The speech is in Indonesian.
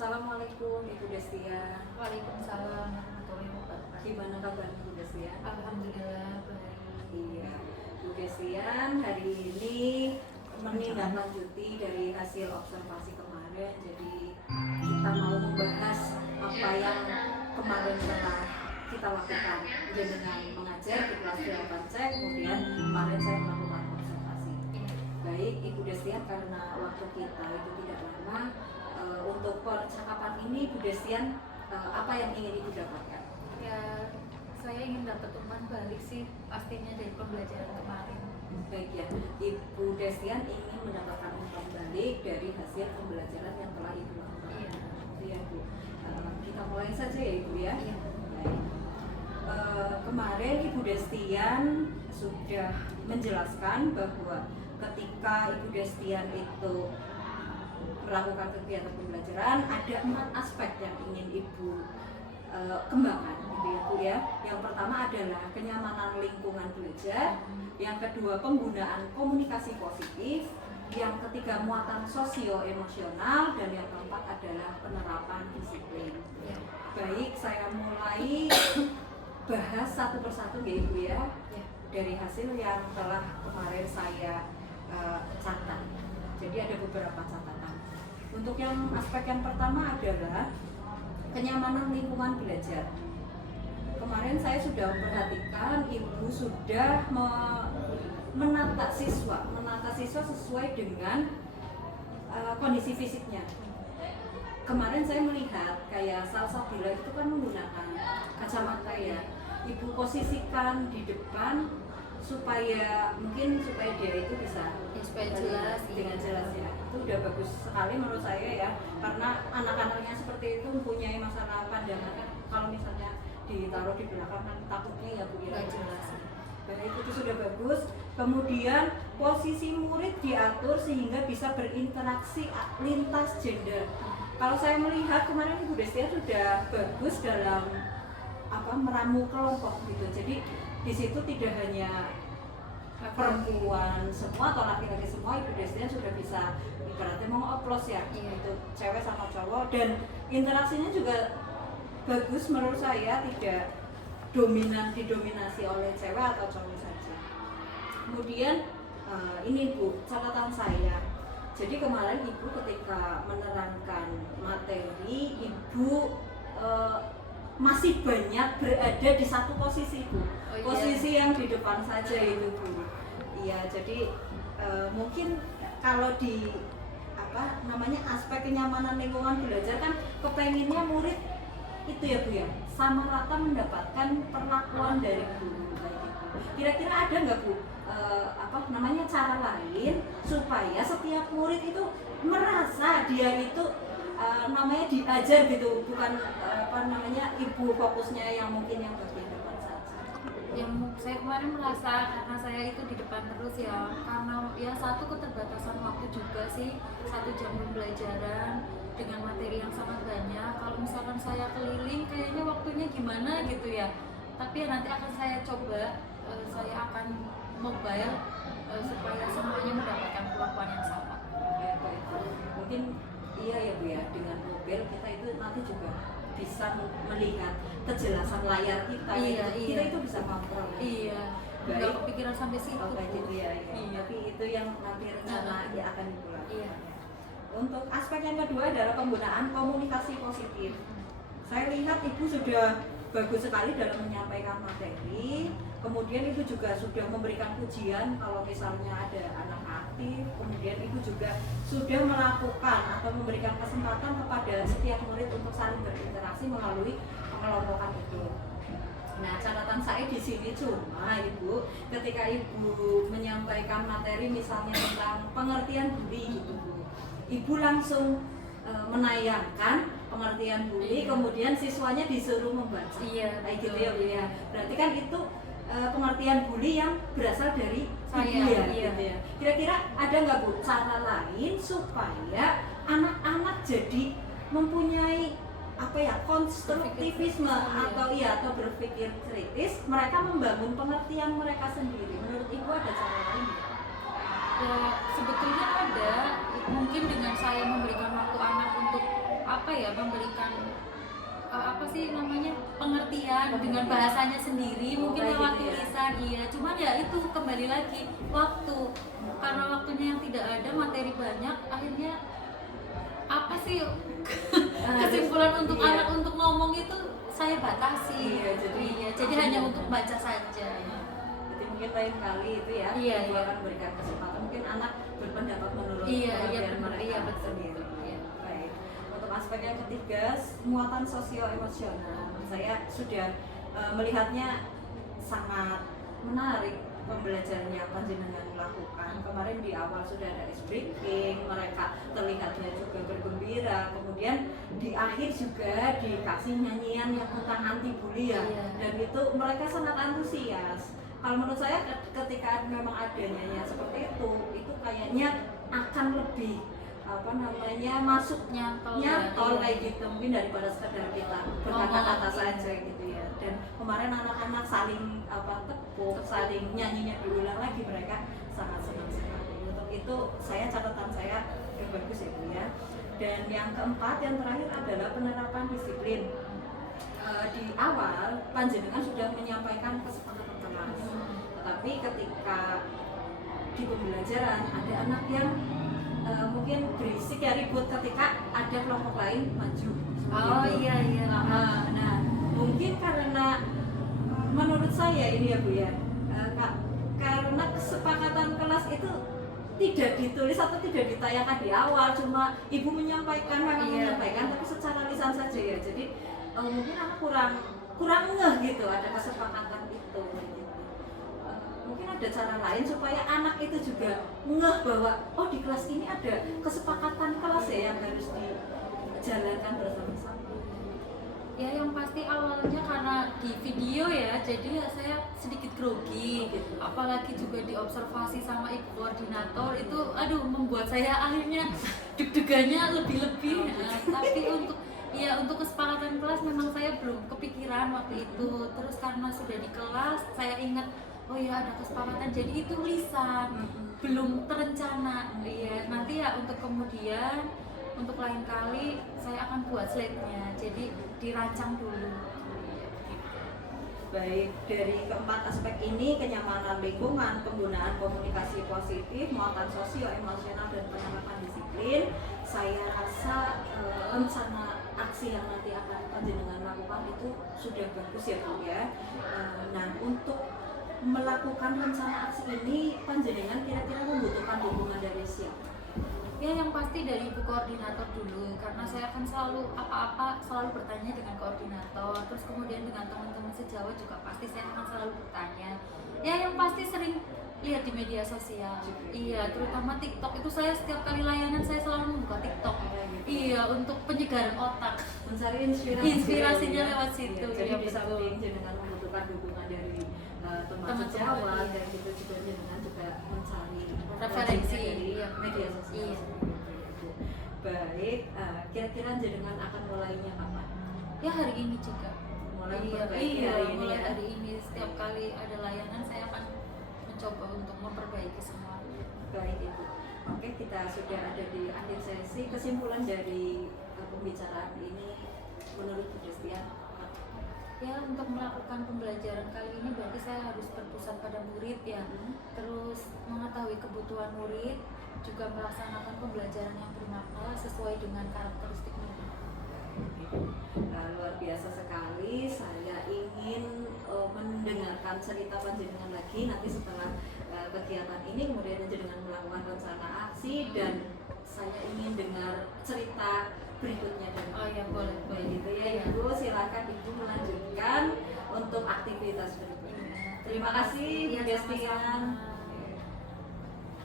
Assalamualaikum Ibu Destia. Waalaikumsalam warahmatullahi wabarakatuh. Gimana kabar Ibu Destia? Alhamdulillah baik. Iya, Ibu Destia hari ini menindaklanjuti dari hasil observasi kemarin. Jadi kita mau membahas apa yang kemarin telah kita lakukan dengan mengajar di kelas 8C, kemudian kemarin saya melakukan observasi. Baik Ibu Destia, karena waktu kita itu tidak lama, untuk percakapan ini Bu Destian, apa yang ingin Ibu dapatkan? Ya, saya ingin dapat umpan balik sih pastinya dari pembelajaran kemarin. Baik ya, Ibu Destian ingin mendapatkan umpan balik dari hasil pembelajaran yang telah Ibu lakukan. Iya. Iya Bu. Kita mulai saja ya Ibu ya. Iya. Baik. Kemarin Ibu Destian sudah menjelaskan bahwa ketika Ibu Destian itu melakukan kegiatan pembelajaran, ada 4 aspek yang ingin Ibu kembangkan gitu ya Bu ya. Yang pertama adalah kenyamanan lingkungan belajar, yang kedua penggunaan komunikasi positif, yang ketiga muatan sosio-emosional, dan yang keempat adalah penerapan disiplin. Ya. Baik, saya mulai bahas satu persatu ya Ibu ya, dari hasil yang telah kemarin saya catat. Jadi ada beberapa catatan. Untuk yang aspek yang pertama adalah kenyamanan lingkungan belajar. Kemarin saya sudah memperhatikan Ibu sudah menata siswa sesuai dengan kondisi fisiknya. Kemarin saya melihat kayak Salsabila itu kan menggunakan kacamata ya. Ibu posisikan di depan supaya dia itu bisa supaya jelas dengan jelas ya. Itu udah bagus sekali menurut saya ya, karena anak-anaknya seperti itu mempunyai masalah pandangan kan, kalau misalnya ditaruh di belakang kan takutnya ya Bu ya. Nggak jelas. Baik, itu sudah bagus. Kemudian posisi murid diatur sehingga bisa berinteraksi lintas gender. Kalau saya melihat kemarin Ibu Destia sudah bagus dalam meramu kelompok gitu. Jadi di situ tidak hanya perempuan semua atau laki-laki semua, Ibu Destia sudah bisa ibaratnya mengoplos ya, itu cewek sama cowok, dan interaksinya juga bagus menurut saya, tidak didominasi oleh cewek atau cowok saja. Kemudian ini Bu, catatan saya. Jadi kemarin Ibu ketika menerangkan materi, Ibu masih banyak berada di satu posisi Bu. Posisi yang di depan saja itu Bu. Iya, jadi mungkin kalau di aspek kenyamanan lingkungan belajar kan kepenginnya murid itu ya Bu ya, sama rata mendapatkan perlakuan dari guru. Kira-kira ada nggak Bu cara lain supaya setiap murid itu merasa dia itu diajar gitu, bukan Ibu fokusnya yang mungkin yang bagian depan saja. Yang saya kemarin merasa karena saya itu di depan terus ya, karena ya satu keterbatasan waktu juga sih, 1 jam pembelajaran dengan materi yang sangat banyak. Kalau misalkan saya keliling kayaknya waktunya gimana gitu ya, tapi ya nanti akan saya coba, saya akan mobile supaya semuanya mendapatkan perlakuan yang sama. Ya, baik. Mungkin iya ya Bu ya, dengan mobil kita itu nanti juga bisa melihat kejelasan layar kita. Kita itu bisa kontrol. Iya. Nggak kepikiran sampai situ. Gitu ya. Tapi itu yang nanti rencana akan dimulai. Iya. Untuk aspek yang kedua adalah penggunaan komunikasi positif. Saya lihat Ibu sudah bagus sekali dalam menyampaikan materi. Kemudian Ibu juga sudah memberikan pujian kalau misalnya ada anak aktif. Kemudian Ibu juga sudah melakukan atau memberikan kesempatan kepada setiap murid untuk saling berinteraksi melalui pengelompokan itu. Nah, catatan saya di sini cuma Ibu, ketika Ibu menyampaikan materi misalnya tentang pengertian bully gitu Bu, Ibu langsung menayangkan pengertian bully, kemudian siswanya disuruh membaca. Iya, gitu ya Bu ya. Berarti kan itu pengertian bully yang berasal dari saya, gitu ya. Kira-kira ada nggak Bu cara lain supaya anak-anak jadi mempunyai konstruktivisme atau berpikir kritis, mereka membangun pengertian mereka sendiri? Menurut Ibu ada cara lain nggak? Ya sebetulnya ada, mungkin dengan saya memberikan waktu anak untuk apa ya, memberikan apa sih namanya, pengertian dengan bahasanya sendiri, mungkin kayak lewat gitu ya. tulisan. Iya, cuman ya itu kembali lagi waktu, karena waktunya yang tidak ada, materi banyak, akhirnya apa sih kesimpulan untuk Iya. anak untuk ngomong itu saya batasi. Iya, jadi hanya untuk baca saja. Jadi mungkin lain kali itu ya, Iya, ibu iya. akan berikan kesempatan mungkin anak berpendapat menurut Iya, pengertian benar, mereka iya betul. sendiri. Iya. Baik. Untuk aspek yang ketiga, muatan sosio-emosional. Saya sudah melihatnya sangat menarik pembelajaran yang panjenengan lakukan. Kemarin di awal sudah ada ice breaking, mereka terlihatnya juga bergembira. Kemudian di akhir juga dikasih nyanyian yang tentang anti bully ya. Iya. Dan itu mereka sangat antusias. Kalau menurut saya ketika memang ada nyanyian seperti itu kayaknya akan lebih apa namanya masuk Nyantol kayak gitu mungkin daripada sekedar kita berkata-kata saja gitu ya. Dan kemarin anak-anak saling tepuk, saling nyanyinya diulang lagi, mereka sangat senang sekali. Untuk itu catatan saya bagus ya Bu ya. Dan yang keempat, yang terakhir adalah penerapan disiplin. Di awal panjenengan sudah menyampaikan kesepakatan kelas, tetapi ketika di pembelajaran ada anak yang mungkin berisik ya, ribut ketika ada kelompok lain maju. Oh Gitu. iya. Nah, mungkin karena menurut saya ini ya Bu ya, karena kesepakatan kelas itu tidak ditulis atau tidak ditayangkan di awal, cuma ibu menyampaikan, memang menyampaikan, tapi secara lisan saja ya. Jadi mungkin anak kurang ngeh gitu ada kesepakatan itu. Mungkin ada cara lain supaya anak itu juga ngeh bahwa oh di kelas ini ada kesepakatan kelas ya yang harus dijalankan bersama-sama. Ya yang pasti awalnya karena di video ya, jadi ya saya sedikit grogi, apalagi juga diobservasi sama ibu koordinator itu, aduh membuat saya akhirnya deg-degannya lebih-lebih. Tapi untuk kesepakatan kelas memang saya belum kepikiran waktu itu. Terus karena sudah di kelas saya ingat, oh ya ada kesepakatan, jadi itu lisan, belum terencana. Iya, nanti ya untuk kemudian, untuk lain kali saya akan buat slide-nya, jadi dirancang dulu. Baik, dari keempat aspek ini, kenyamanan lingkungan, penggunaan komunikasi positif, muatan sosio-emosional, dan penerapan disiplin, saya rasa rencana aksi yang nanti akan panjenengan lakukan itu sudah bagus ya Bu ya. Nah, untuk melakukan rencana aksi ini, panjenengan kira-kira membutuhkan dukungan dari siapa? Ya yang pasti dari ibu koordinator dulu, karena saya akan selalu apa-apa selalu bertanya dengan koordinator. Terus kemudian dengan teman-teman sejawat juga pasti saya akan selalu bertanya. Ya yang pasti sering lihat di media sosial. Iya, terutama TikTok itu, saya setiap kali layanan saya selalu membuka TikTok. Iya, untuk penyegaran otak, Mencari inspirasinya lewat situ. Ya, jadi Iya, di betul. samping jenengan membutuhkan dukungan dari teman Teman-teman, sejawat, iya. dan itu juga jenengan juga mencari Referensi dari iya, media sosial. Iya. Baik, kira-kira jenengan akan mulainya kapan? Ya hari ini juga. Mulai Iya, memperbaiki hari ini mulai ya? hari ini setiap kali ada layanan saya akan mencoba untuk memperbaiki semua. Baik Ibu. Oke, kita sudah ada di akhir sesi. Kesimpulan dari pembicaraan ini menurut Bu Destia? Ya untuk melakukan pembelajaran kali ini berarti saya harus berpusat pada murid ya. Terus mengetahui kebutuhan murid, juga melaksanakan pembelajaran yang bermakna sesuai dengan karakteristik murid. Luar biasa sekali. Saya ingin mendengarkan cerita panjenengan lagi nanti setelah kegiatan ini, kemudian panjenengan melakukan rencana aksi, dan saya ingin dengar cerita berikutnya dari Oh ya, boleh gitu ya Ibu. Silakan Ibu melanjutkan untuk aktivitas berikutnya. Terima kasih Bu Ya, Destia. sama-sama.